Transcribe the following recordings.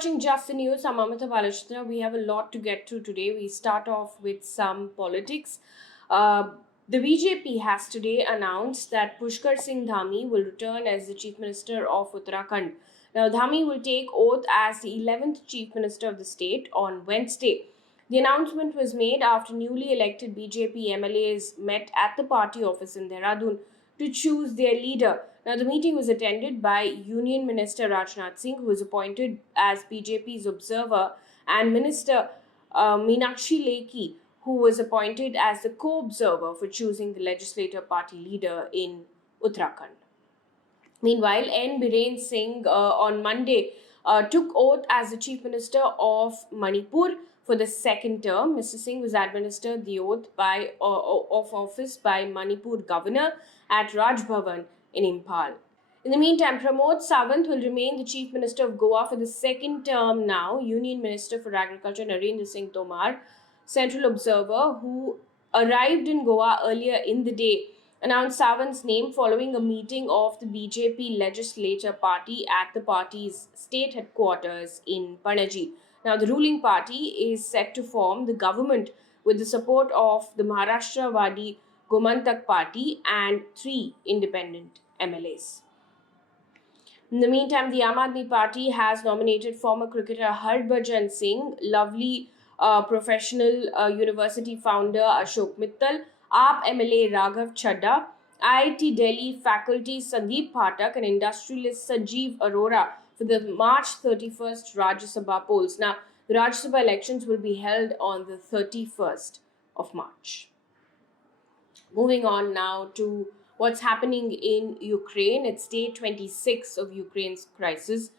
watching Just the News. I'm Amita Balachandra. We have a lot to get through today. We start off with some politics. The BJP has today announced that Pushkar Singh Dhami will return as the Chief Minister of Uttarakhand. Now, Dhami will take oath as the 11th Chief Minister of the state on Wednesday. The announcement was made after newly elected BJP MLAs met at the party office in Dehradun to choose their leader. Now, the meeting was attended by Union Minister Raghav Singh, who was appointed as BJP's observer, and Minister Meenakshi Lekhi, who was appointed as the co-observer for choosing the legislative party leader in Uttarakhand. Meanwhile, Biren Singh on Monday took oath as the Chief Minister of Manipur for the second term. Mr. Singh was administered the oath of office by Manipur Governor at Raj Bhavan in Imphal. In the meantime, Pramod Sawant will remain the Chief Minister of Goa for the second term now. Union Minister for Agriculture Narendra Singh Tomar, Central Observer, who arrived in Goa earlier in the day, announced Sawant's name following a meeting of the BJP legislature party at the party's state headquarters in Panaji. Now, the ruling party is set to form the government with the support of the Maharashtra Wadi Gomantak party and 3 independent MLAs. In the meantime, the Aam Aadmi Party has nominated former cricketer Harbhajan Singh, lovely professional university founder Ashok Mittal, AAP MLA Raghav Chadha, IIT Delhi faculty Sandeep Phatak, and industrialist Sanjeev Arora for the March 31st Rajya Sabha polls. Now, the Rajya Sabha elections will be held on the 31st of March. Moving on now to what's happening in Ukraine. It's day 26 of Ukraine's crisis.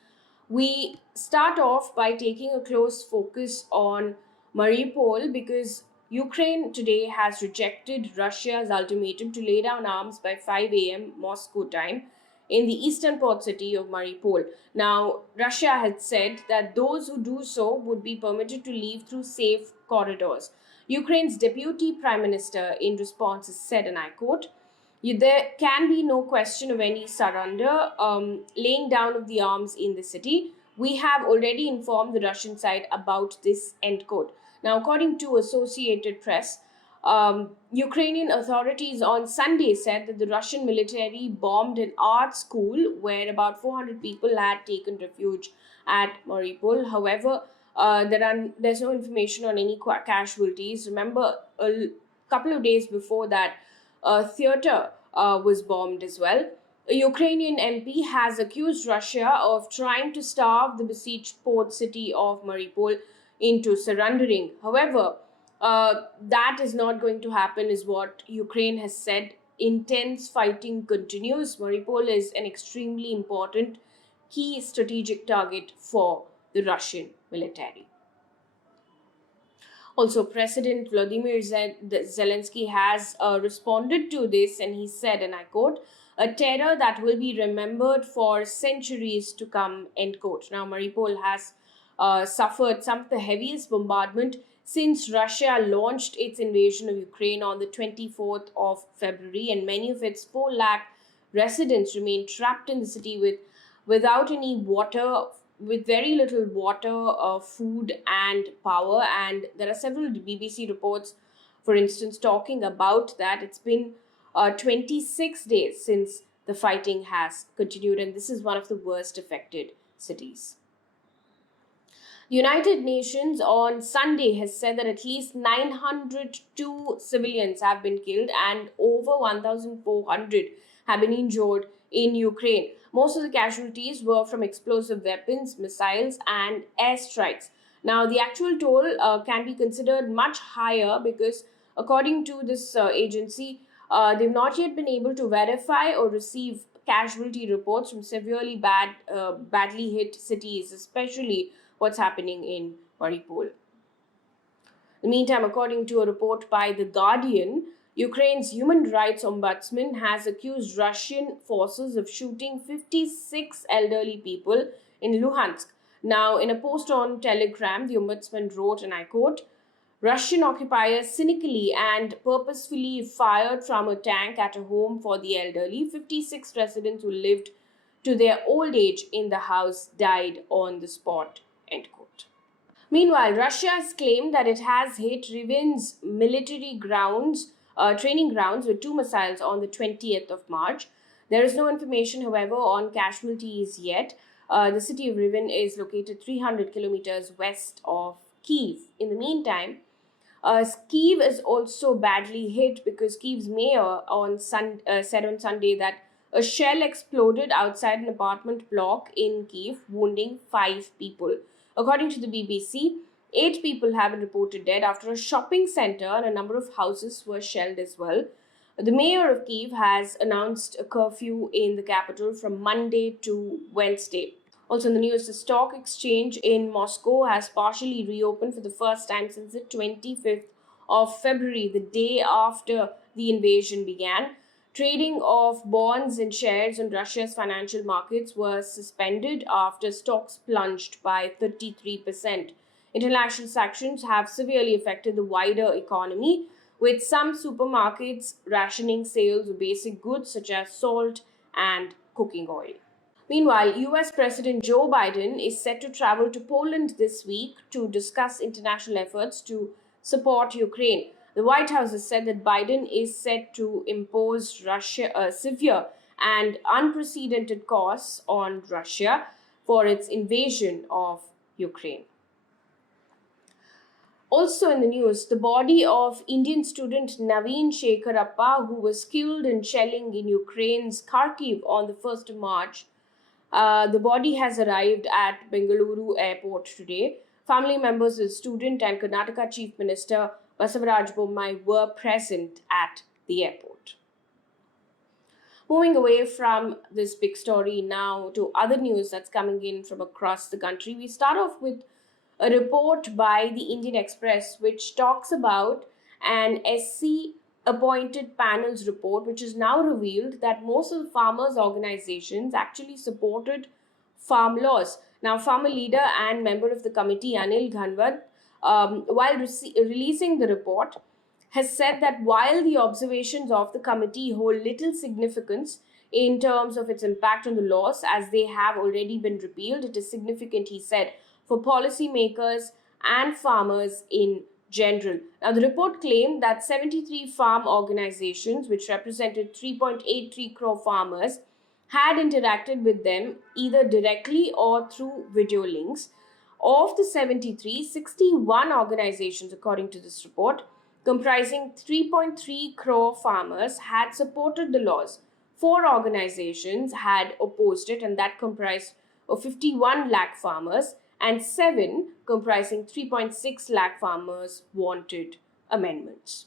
We start off by taking a close focus on Mariupol because Ukraine today has rejected Russia's ultimatum to lay down arms by 5 a.m. Moscow time in the eastern port city of Mariupol. Now, Russia had said that those who do so would be permitted to leave through safe corridors. Ukraine's deputy prime minister, in response, has said, and I quote, "There can be no question of any surrender, laying down of the arms in the city. We have already informed the Russian side about this," end quote. Now, according to Associated Press, Ukrainian authorities on Sunday said that the Russian military bombed an art school where about 400 people had taken refuge at Mariupol. However, there's no information on any casualties. Remember, a couple of days before that, a theater was bombed as well. A Ukrainian MP has accused Russia of trying to starve the besieged port city of Mariupol into surrendering. However, that is not going to happen, is what Ukraine has said. Intense fighting continues. Mariupol is an extremely important key strategic target for the Russian military. Also, President Vladimir Zelenskyy has responded to this, and he said, and I quote, "A terror that will be remembered for centuries to come," end quote. Now, Mariupol has suffered some of the heaviest bombardment since Russia launched its invasion of Ukraine on the 24th of February, and many of its 4 lakh residents remain trapped in the city without any water, with very little water, food and power. And there are several BBC reports, for instance, talking about that. It's been 26 days since the fighting has continued, and this is one of the worst affected cities. The United Nations on Sunday has said that at least 902 civilians have been killed and over 1,400 have been injured in Ukraine. Most of the casualties were from explosive weapons, missiles, and airstrikes. Now, the actual toll can be considered much higher because, according to this agency, they've not yet been able to verify or receive casualty reports from severely badly hit cities, especially what's happening in Mariupol. In the meantime, according to a report by The Guardian, Ukraine's human rights ombudsman has accused Russian forces of shooting 56 elderly people in Luhansk. Now, in a post on Telegram, the ombudsman wrote, and I quote, "Russian occupiers cynically and purposefully fired from a tank at a home for the elderly. 56 residents who lived to their old age in the house died on the spot," end quote. Meanwhile, Russia has claimed that it has hit Rivne's military grounds, training grounds with two missiles on the 20th of March. There is no information, however, on casualties yet. The city of Rivne is located 300 kilometers west of Kyiv. In the meantime, Kyiv is also badly hit because Kyiv's mayor said on Sunday that a shell exploded outside an apartment block in Kyiv, wounding 5 people. According to the BBC, 8 people have been reported dead after a shopping center and a number of houses were shelled as well. The mayor of Kyiv has announced a curfew in the capital from Monday to Wednesday. Also in the news, the stock exchange in Moscow has partially reopened for the first time since the 25th of February, the day after the invasion began. Trading of bonds and shares on Russia's financial markets was suspended after stocks plunged by 33%. International sanctions have severely affected the wider economy, with some supermarkets rationing sales of basic goods such as salt and cooking oil. Meanwhile, US President Joe Biden is set to travel to Poland this week to discuss international efforts to support Ukraine. The White House has said that Biden is set to impose severe and unprecedented costs on Russia for its invasion of Ukraine. Also in the news, the body of Indian student Naveen Shekharappa, who was killed in shelling in Ukraine's Kharkiv on the 1st of March, the body has arrived at Bengaluru airport today. Family members of the student and Karnataka Chief Minister Basavaraj Bommai were present at the airport. Moving away from this big story now to other news that's coming in from across the country, we start off with a report by the Indian Express which talks about an SC appointed panel's report, which has now revealed that most of the farmers' organizations actually supported farm laws. Now, farmer leader and member of the committee, Anil Ghanwat, while releasing the report, has said that while the observations of the committee hold little significance in terms of its impact on the laws, as they have already been repealed, it is significant, he said, for policymakers and farmers in general. Now, the report claimed that 73 farm organizations, which represented 3.83 crore farmers, had interacted with them either directly or through video links. Of the 73, 61 organizations, according to this report, comprising 3.3 crore farmers, had supported the laws. 4 organizations had opposed it, and that comprised of 51 lakh farmers, and 7, comprising 3.6 lakh farmers, wanted amendments.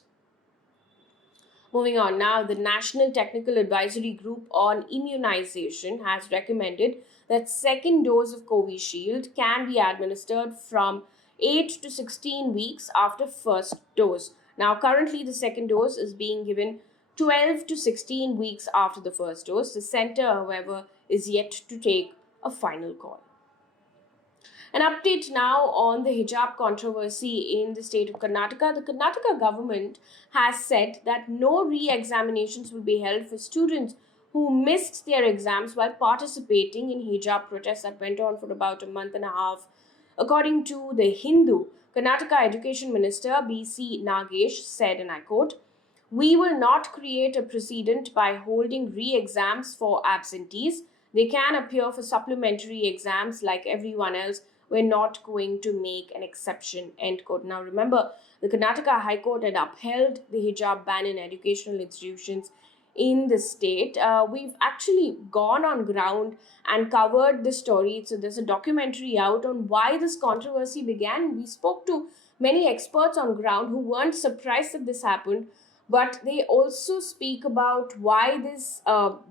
Moving on now, the National Technical Advisory Group on Immunization has recommended that second dose of Covishield can be administered from 8 to 16 weeks after first dose. Now, currently the second dose is being given 12 to 16 weeks after the first dose. The center, however, is yet to take a final call. An update now on the hijab controversy in the state of Karnataka. The Karnataka government has said that no re-examinations will be held for students who missed their exams while participating in hijab protests that went on for about a month and a half. According to The Hindu, Karnataka Education Minister B.C. Nagesh said, and I quote, "We will not create a precedent by holding re-exams for absentees. They can appear for supplementary exams like everyone else. We're not going to make an exception," end quote. Now remember, the Karnataka High Court had upheld the hijab ban in educational institutions in the state. We've actually gone on ground and covered the story. So there's a documentary out on why this controversy began. We spoke to many experts on ground who weren't surprised that this happened, but they also speak about why this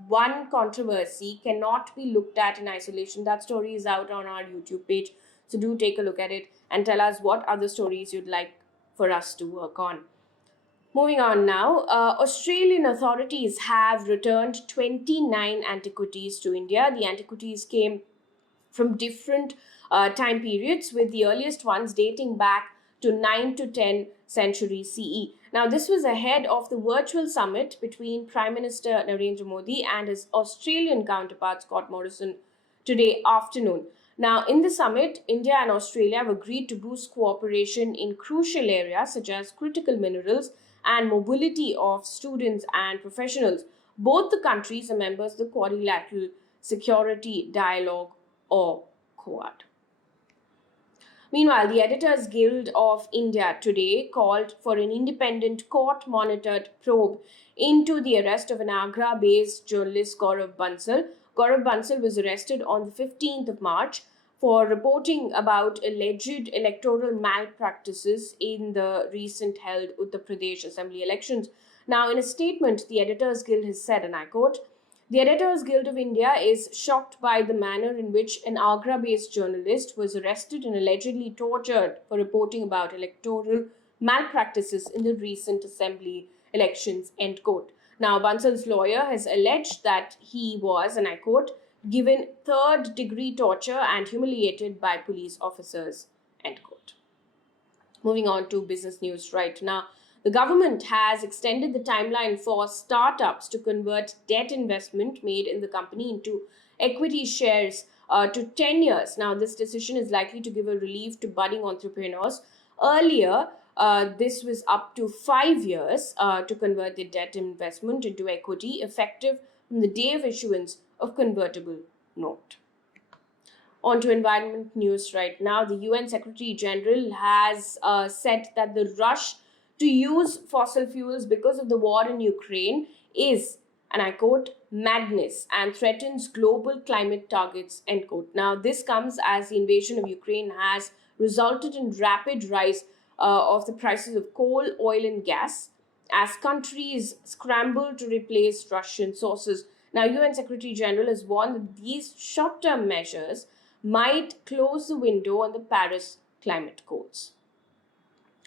one controversy cannot be looked at in isolation. That story is out on our YouTube page, so do take a look at it and tell us what other stories you'd like for us to work on. Moving on now, Australian authorities have returned 29 antiquities to India. The antiquities came from different time periods, with the earliest ones dating back to 9 to 10 century CE. Now, this was ahead of the virtual summit between Prime Minister Narendra Modi and his Australian counterpart Scott Morrison today afternoon. Now, in the summit, India and Australia have agreed to boost cooperation in crucial areas such as critical minerals and mobility of students and professionals. Both the countries are members of the Quadrilateral Security Dialogue, or Quad. Meanwhile, the Editors Guild of India today called for an independent court-monitored probe into the arrest of an Agra-based journalist Gaurav Bansal. Gaurav Bansal was arrested on the 15th of March for reporting about alleged electoral malpractices in the recent held Uttar Pradesh Assembly elections. Now, in a statement, the Editors Guild has said, and I quote, "The Editors Guild of India is shocked by the manner in which an Agra-based journalist was arrested and allegedly tortured for reporting about electoral malpractices in the recent assembly elections," end quote. Now, Bansal's lawyer has alleged that he was, and I quote, "given third-degree torture and humiliated by police officers," end quote. Moving on to business news right now. The government has extended the timeline for startups to convert debt investment made in the company into equity shares to 10 years. Now, this decision is likely to give a relief to budding entrepreneurs. Earlier, this was up to 5 years to convert the debt investment into equity, effective from the day of issuance of convertible note. On to environment news right now. The UN Secretary General has said that the rush to use fossil fuels because of the war in Ukraine is, and I quote, "madness and threatens global climate targets," end quote. Now, this comes as the invasion of Ukraine has resulted in rapid rise of the prices of coal, oil, and gas as countries scramble to replace Russian sources. Now, UN Secretary General has warned that these short-term measures might close the window on the Paris climate goals.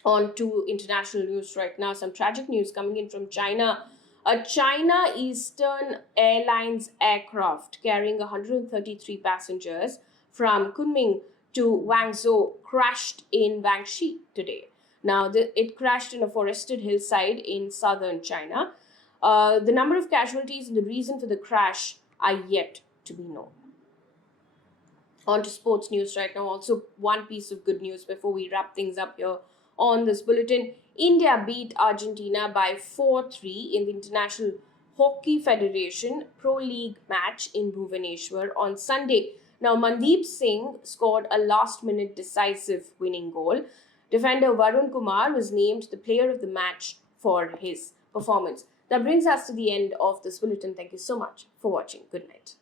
On to international news right now. Some tragic news coming in from China. A China Eastern Airlines aircraft carrying 133 passengers from Kunming to Guangzhou crashed in Guangxi today. Now, it crashed in a forested hillside in southern China. The number of casualties and the reason for the crash are yet to be known. On to sports news right now. Also, one piece of good news before we wrap things up here on this bulletin. India beat Argentina by 4-3 in the International Hockey Federation Pro League match in Bhubaneswar on Sunday. Now, Mandeep Singh scored a last-minute decisive winning goal. Defender Varun Kumar was named the player of the match for his performance. That brings us to the end of this bulletin. Thank you so much for watching. Good night.